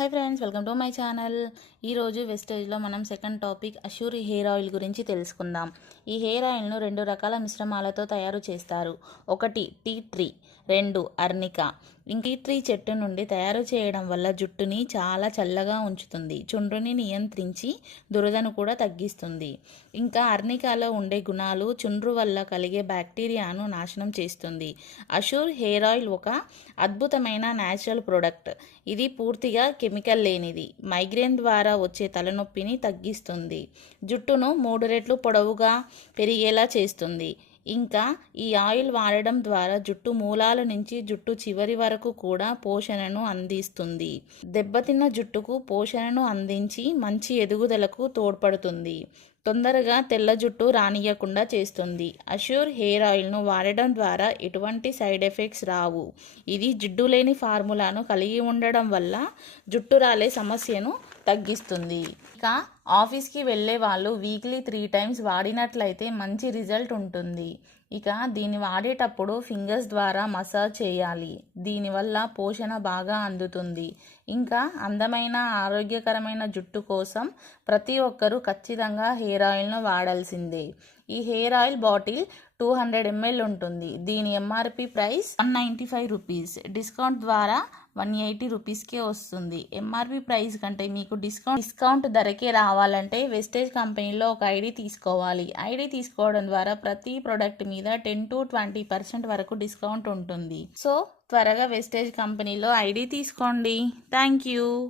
Hi friends, welcome to my channel. ఈరోజు వెస్టేజ్లో మనం second topic Assure hair oil గురించి తెలుసుకుందాం. ఈ హెయిర్ ఆయిల్ను 2 రకాల మిశ్రమాలతో తయారు చేస్తారు. ఒకటి టీ ట్రీ, 2 అర్నికా. టీ ట్రీ చెట్టు నుండి తయారు చేయడం వల్ల జుట్టుని చాలా చల్లగా ఉంచుతుంది, చుండ్రుని నియంత్రించి దురదను కూడా తగ్గిస్తుంది. ఇంకా అర్నికాలో ఉండే గుణాలు చుండ్రు వల్ల కలిగే బ్యాక్టీరియాను నాశనం చేస్తుంది. అష్యూర్ హెయిర్ ఆయిల్ ఒక అద్భుతమైన న్యాచురల్ ప్రోడక్ట్. ఇది పూర్తిగా కెమికల్ లేనిది. మైగ్రేన్ ద్వారా వచ్చే తలనొప్పిని తగ్గిస్తుంది, జుట్టును 3 రెట్లు పొడవుగా పెరిగేలా చేస్తుంది. ఇంకా ఈ ఆయిల్ వాడడం ద్వారా జుట్టు మూలాల నుంచి జుట్టు చివరి వరకు కూడా పోషణను అందిస్తుంది. దెబ్బతిన్న జుట్టుకు పోషణను అందించి మంచి ఎదుగుదలకు తోడ్పడుతుంది. తొందరగా తెల్ల జుట్టు రానియకుండా చేస్తుంది. అష్యూర్ హెయిర్ ఆయిల్ను వాడడం ద్వారా ఎటువంటి సైడ్ ఎఫెక్ట్స్ రావు. ఇది జిడ్డు లేని ఫార్ములాను కలిగి ఉండడం వల్ల జుట్టు రాలే సమస్యను తగ్గిస్తుంది. ఇక ఆఫీస్కి వెళ్ళే వాళ్ళు వీక్లీ 3 టైమ్స్ వాడినట్లయితే మంచి రిజల్ట్ ఉంటుంది. ఇక దీన్ని వాడేటప్పుడు ఫింగర్స్ ద్వారా మసాజ్ చేయాలి. దీనివల్ల పోషణ బాగా అందుతుంది. ఇంకా అందమైన ఆరోగ్యకరమైన జుట్టు కోసం ప్రతి ఒక్కరూ ఖచ్చితంగా హెయిర్ ఆయిల్ను వాడాల్సిందే. ఈ హెయిర్ ఆయిల్ బాటిల్ 200 ml ఉంటుంది. దీని ఎంఆర్పి ప్రైస్ 195 రూపీస్. డిస్కౌంట్ ద్వారా 180 రూపీస్కే వస్తుంది. ఎంఆర్పి ప్రైస్ కంటే మీకు డిస్కౌంట్ ధరకే రావాలంటే వెస్టేజ్ కంపెనీలో ఒక ఐడి తీసుకోవాలి. ఐడి తీసుకోవడం ద్వారా ప్రతి ప్రోడక్ట్ మీద 10 to 20% వరకు డిస్కౌంట్ ఉంటుంది. సో త్వరగా వెస్టేజ్ కంపెనీలో ఐడి తీసుకోండి. Thank you.